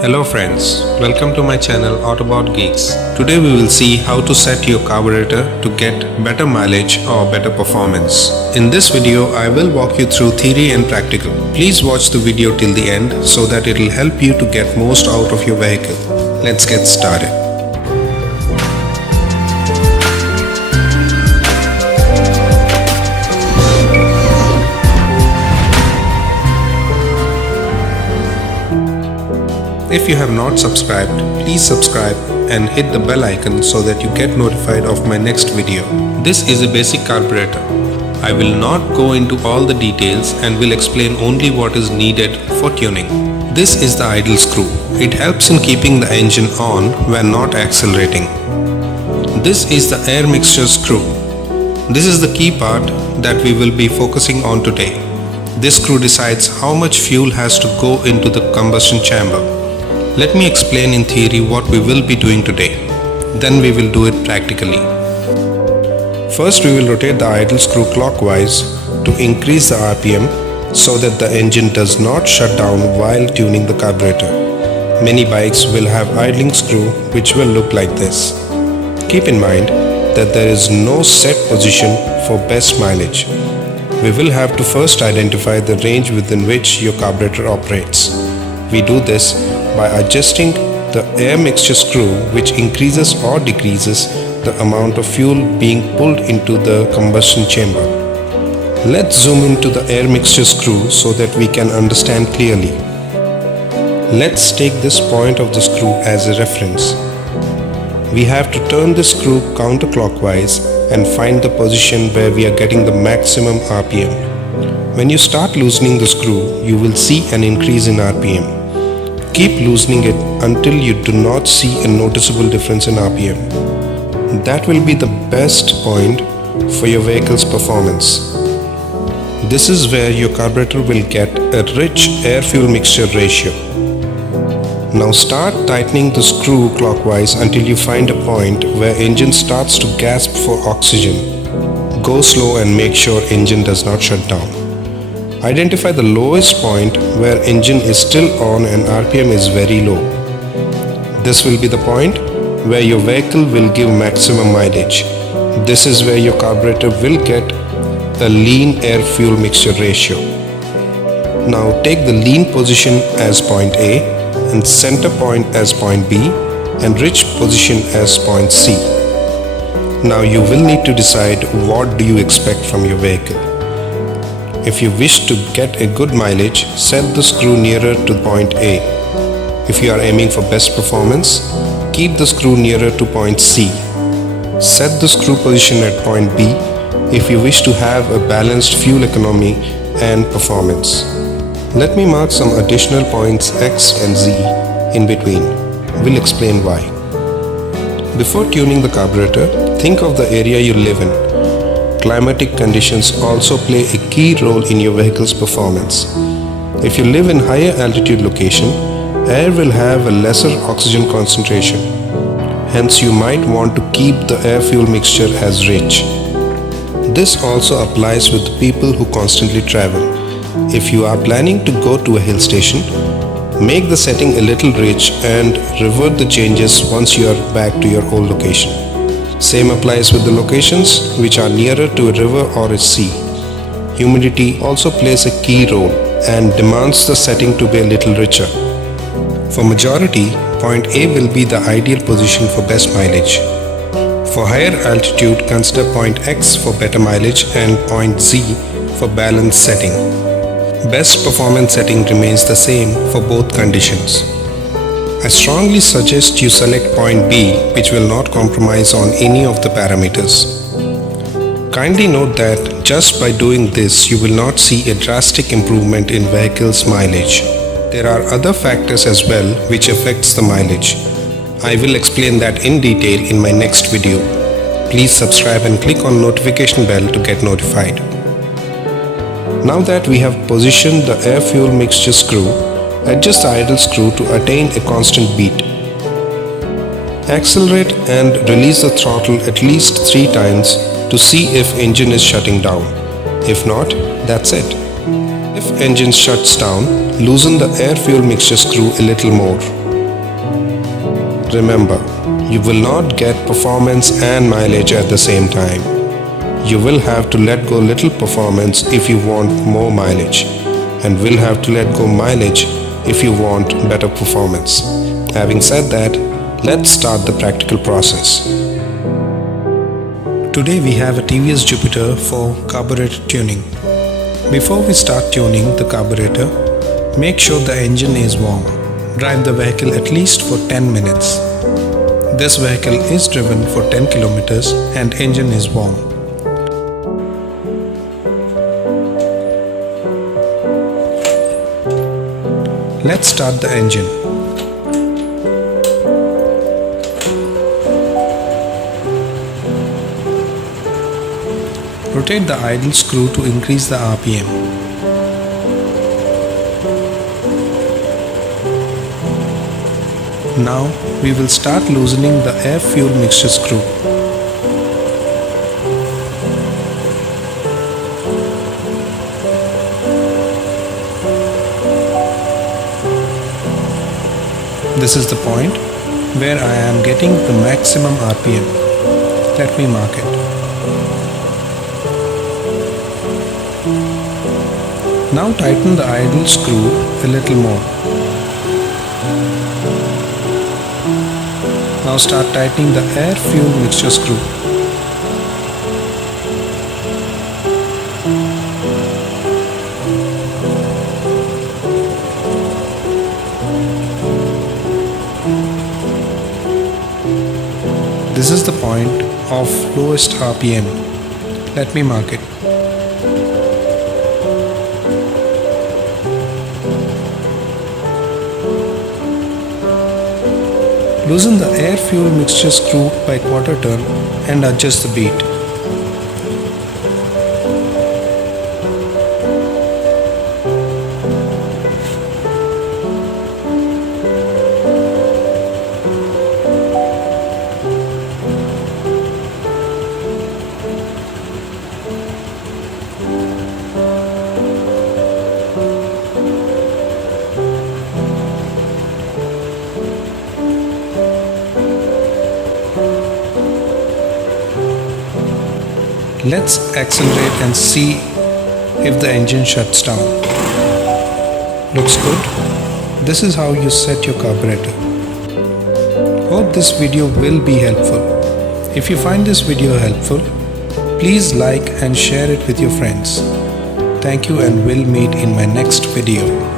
Hello friends, welcome to my channel Autobot Geeks. Today we will see how to set your carburetor to get better mileage or better performance. In this video I will walk you through theory and practical. Please watch the video till the end so that it will help you to get most out of your vehicle. Let's get started. If you have not subscribed, please subscribe and hit the bell icon so that you get notified of my next video. This is a basic carburetor. I will not go into all the details and will explain only what is needed for tuning. This is the idle screw. It helps in keeping the engine on when not accelerating. This is the air mixture screw. This is the key part that we will be focusing on today. This screw decides how much fuel has to go into the combustion chamber. Let me explain in theory what we will be doing today. Then we will do it practically. First we will rotate the idle screw clockwise to increase the RPM so that the engine does not shut down while tuning the carburetor. Many bikes will have idling screw which will look like this. Keep in mind that there is no set position for best mileage. We will have to first identify the range within which your carburetor operates. We do this by adjusting the air mixture screw, which increases or decreases the amount of fuel being pulled into the combustion chamber. Let's zoom into the air mixture screw so that we can understand clearly. Let's take this point of the screw as a reference. We have to turn the screw counterclockwise and find the position where we are getting the maximum RPM. When you start loosening the screw, you will see an increase in RPM. Keep loosening it until you do not see a noticeable difference in RPM. That will be the best point for your vehicle's performance. This is where your carburetor will get a rich air-fuel mixture ratio. Now start tightening the screw clockwise until you find a point where engine starts to gasp for oxygen. Go slow and make sure engine does not shut down. Identify the lowest point where engine is still on and RPM is very low. This will be the point where your vehicle will give maximum mileage. This is where your carburetor will get a lean air-fuel mixture ratio. Now take the lean position as point A and center point as point B and rich position as point C. Now you will need to decide what do you expect from your vehicle. If you wish to get a good mileage, set the screw nearer to point A. If you are aiming for best performance, keep the screw nearer to point C. Set the screw position at point B if you wish to have a balanced fuel economy and performance. Let me mark some additional points X and Z in between. We'll explain why. Before tuning the carburetor, think of the area you live in. Climatic conditions also play a key role in your vehicle's performance. If you live in higher altitude location, air will have a lesser oxygen concentration. Hence you might want to keep the air-fuel mixture as rich. This also applies with people who constantly travel. If you are planning to go to a hill station, make the setting a little rich and revert the changes once you are back to your old location. Same applies with the locations which are nearer to a river or a sea. Humidity also plays a key role and demands the setting to be a little richer. For majority, point A will be the ideal position for best mileage. For higher altitude, consider point X for better mileage and point Z for balanced setting. Best performance setting remains the same for both conditions. I strongly suggest you select point B, which will not compromise on any of the parameters. Kindly note that just by doing this, you will not see a drastic improvement in vehicle's mileage. There are other factors as well which affects the mileage. I will explain that in detail in my next video. Please subscribe and click on notification bell to get notified. Now that we have positioned the air-fuel mixture screw, adjust the idle screw to attain a constant beat. Accelerate and release the throttle at least 3 times to see if engine is shutting down. If not, that's it. If engine shuts down, loosen the air-fuel mixture screw a little more. Remember, you will not get performance and mileage at the same time. You will have to let go little performance if you want more mileage, and will have to let go mileage if you want better performance. Having said that, let's start the practical process. Today we have a TVS Jupiter for carburetor tuning. Before we start tuning the carburetor, make sure the engine is warm. Drive the vehicle at least for 10 minutes. This vehicle is driven for 10 kilometers and engine is warm. Let's start the engine. Rotate the idle screw to increase the RPM. Now we will start loosening the air-fuel mixture screw. This is the point where I am getting the maximum RPM. Let me mark it. Now tighten the idle screw a little more. Now start tightening the air-fuel mixture screw. This is the point of lowest RPM. Let me mark it. Loosen the air-fuel mixture screw by quarter turn and adjust the beat. Let's accelerate and see if the engine shuts down. Looks good. This is how you set your carburetor. Hope this video will be helpful. If you find this video helpful, please like and share it with your friends. Thank you and we'll meet in my next video.